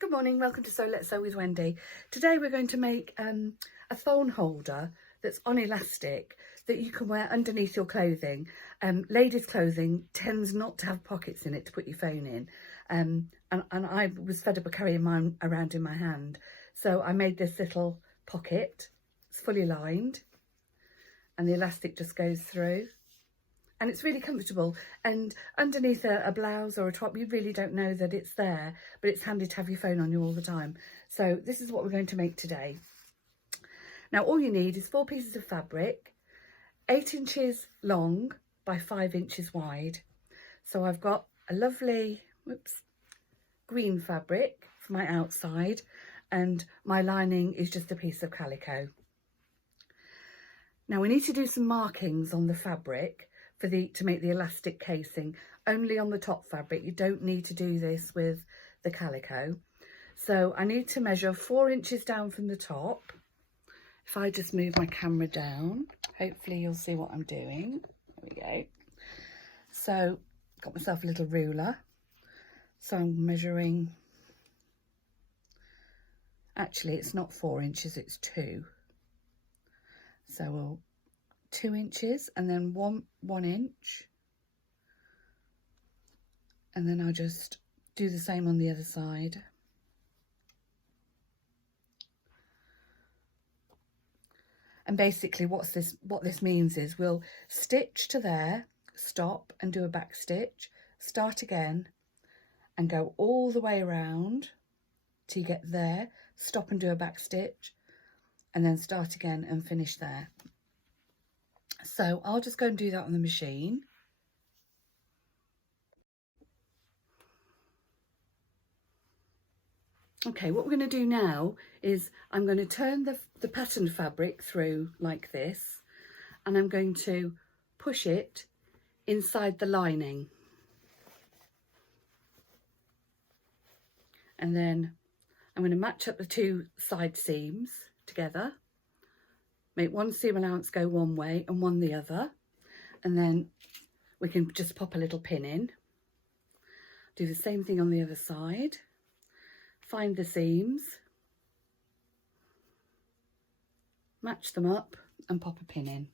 Good morning, welcome to Sew Let's Sew with Wendy. Today we're going to make a phone holder that's on elastic that you can wear underneath your clothing. Ladies' clothing tends not to have pockets in it to put your phone in, and I was fed up of carrying mine around in my hand, so I made this little pocket. It's fully lined and the elastic just goes through. And it's really comfortable, and underneath a blouse or a top you really don't know that it's there, but it's handy to have your phone on you all the time. So this is what we're going to make today. Now all you need is 4 pieces of fabric, 8 inches long by 5 inches wide. So I've got a lovely green fabric for my outside, and my lining is just a piece of calico. Now we need to do some markings on the fabric to make the elastic casing, only on the top fabric. You don't need to do this with the calico. So I need to measure 4 inches down from the top. If I just move my camera down, hopefully you'll see what I'm doing. There we go. So got myself a little ruler. So I'm measuring, actually it's not 4 inches, it's 2. So we'll 2 inches and then one inch, and then I'll just do the same on the other side. And basically what this means is we'll stitch to there, stop and do a back stitch, start again and go all the way around till you get there, stop and do a back stitch, and then start again and finish there. So I'll just go and do that on the machine. Okay, what we're going to do now is I'm going to turn the pattern fabric through like this, and I'm going to push it inside the lining. And then I'm going to match up the 2 side seams together. Make one seam allowance go one way and one the other, and then we can just pop a little pin in. Do the same thing on the other side. Find the seams, match them up and pop a pin in.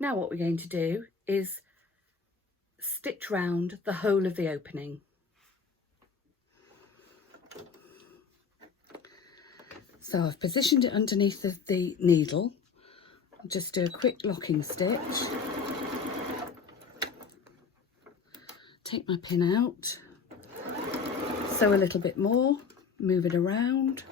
Now what we're going to do is stitch round the whole of the opening. So I've positioned it underneath the needle. I'll just do a quick locking stitch. Take my pin out, sew a little bit more, move it around.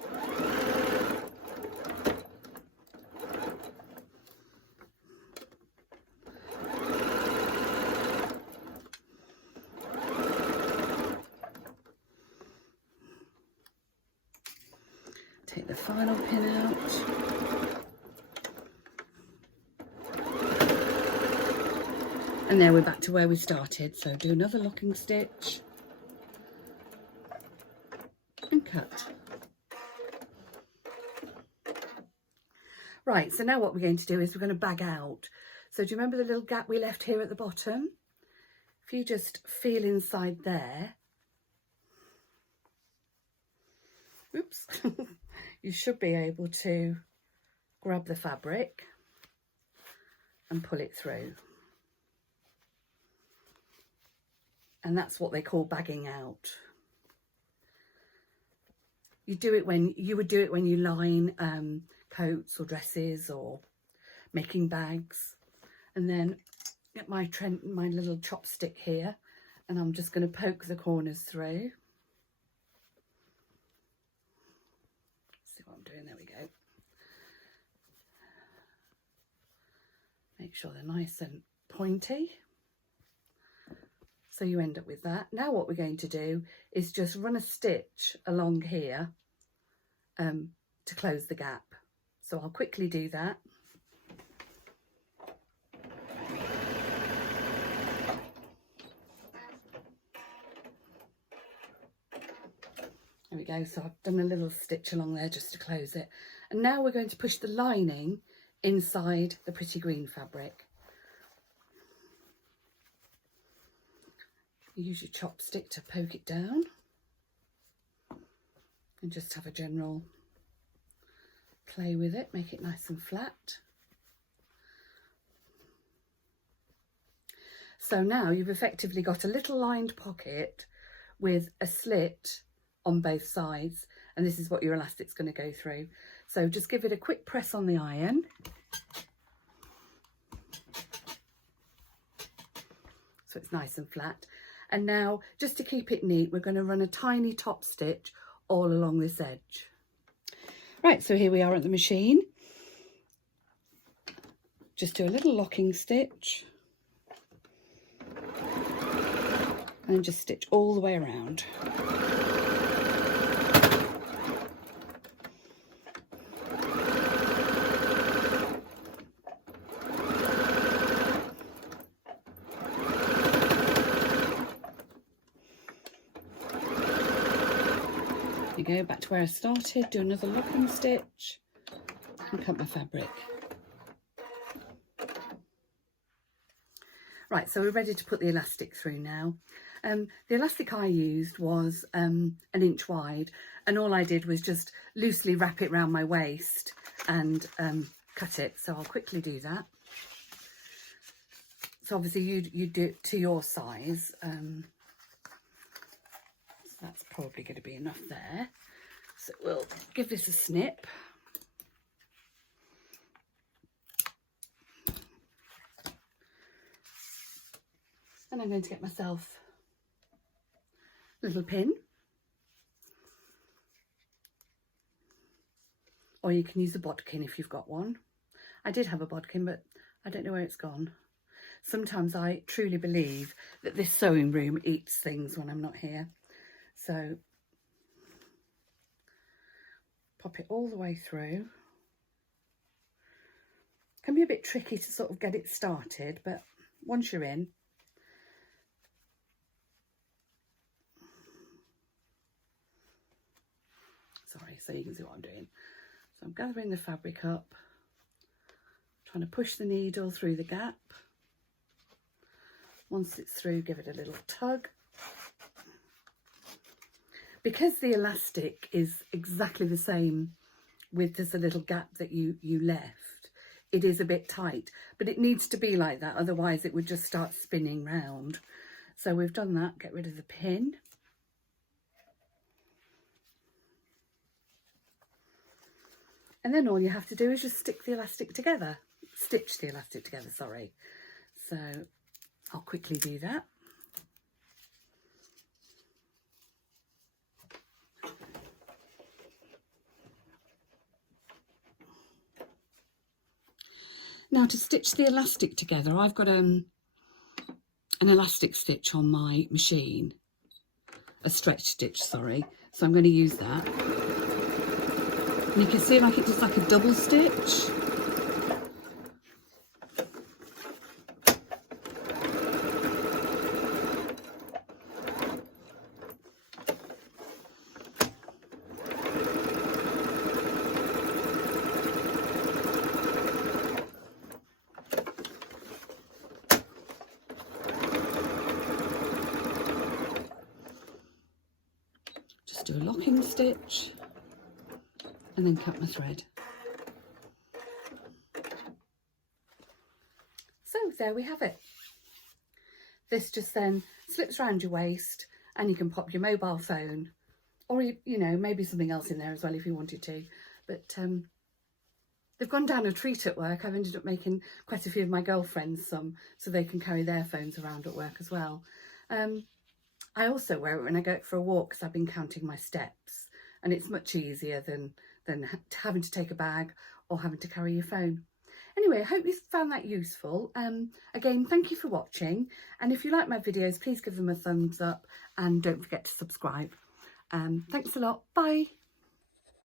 Take the final pin out. And there we're back to where we started. So do another locking stitch and cut. Right, so now what we're going to do is we're going to bag out. So do you remember the little gap we left here at the bottom? If you just feel inside there, oops, you should be able to grab the fabric and pull it through. And that's what they call bagging out. You would do it when you line coats or dresses or making bags. And then get my little chopstick here, and I'm just going to poke the corners through. See what I'm doing, there we go. Make sure they're nice and pointy. So you end up with that. Now what we're going to do is just run a stitch along here to close the gap. So I'll quickly do that. There we go, so I've done a little stitch along there just to close it. And now we're going to push the lining inside the pretty green fabric. Use your chopstick to poke it down and just have a general play with it, make it nice and flat. So now you've effectively got a little lined pocket with a slit on both sides, and this is what your elastic's going to go through. So just give it a quick press on the iron. So it's nice and flat. And now, just to keep it neat, we're going to run a tiny top stitch all along this edge. Right, so here we are at the machine. Just do a little locking stitch. And then just stitch all the way around. There you go, back to where I started, do another locking stitch and cut my fabric. Right, so we're ready to put the elastic through now. The elastic I used was an inch wide, and all I did was just loosely wrap it around my waist and cut it. So I'll quickly do that. So obviously you do it to your size. So that's probably going to be enough there. So we'll give this a snip. And I'm going to get myself a little pin. Or you can use a bodkin if you've got one. I did have a bodkin, but I don't know where it's gone. Sometimes I truly believe that this sewing room eats things when I'm not here. So pop it all the way through. Can be a bit tricky to sort of get it started, but once you're in, sorry, so you can see what I'm doing. So I'm gathering the fabric up, trying to push the needle through the gap. Once it's through, give it a little tug. Because the elastic is exactly the same with just a little gap that you left, it is a bit tight, but it needs to be like that, otherwise it would just start spinning round. So we've done that, get rid of the pin. And then all you have to do is just stick the elastic together, stitch the elastic together, sorry. So I'll quickly do that. Now to stitch the elastic together, I've got an elastic stitch on my machine, a stretch stitch, sorry. So I'm going to use that. And you can see like it does like a double stitch. Just do a locking stitch and then cut my thread. So there we have it. This just then slips around your waist and you can pop your mobile phone or, you know, maybe something else in there as well if you wanted to. But they've gone down a treat at work. I've ended up making quite a few of my girlfriends some so they can carry their phones around at work as well. I also wear it when I go for a walk because I've been counting my steps, and it's much easier than having to take a bag or having to carry your phone. Anyway, I hope you found that useful. Again, thank you for watching, and if you like my videos, please give them a thumbs up and don't forget to subscribe. Thanks a lot. Bye.